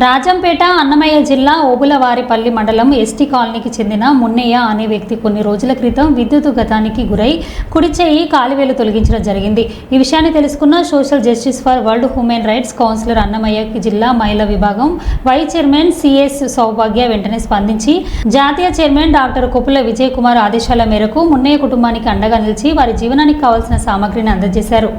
రాజంపేట అన్నమయ్య జిల్లా ఓబులవారిపల్లి మండలం ఎస్టీ కాలనీకి చెందిన మున్నయ్య అనే వ్యక్తి కొన్ని రోజుల క్రితం విద్యుత్ ఘాతానికి గురై కుడి చేయి కాలివేలు తొలగించడం జరిగింది. ఈ విషయాన్ని తెలుసుకున్న social justice for world human rights councillor Annamayya జిల్లా మహిళా విభాగం వైస్ చైర్మన్ సిఎస్ సౌభాగ్య వెంటనే స్పందించి జాతీయ చైర్మన్ డాక్టర్ కొప్పుల విజయ్ కుమార్ ఆదేశాల మేరకు మున్నయ్య కుటుంబానికి అండగా నిలిచి వారి జీవనానికి కావాల్సిన సామగ్రిని అందజేశారు.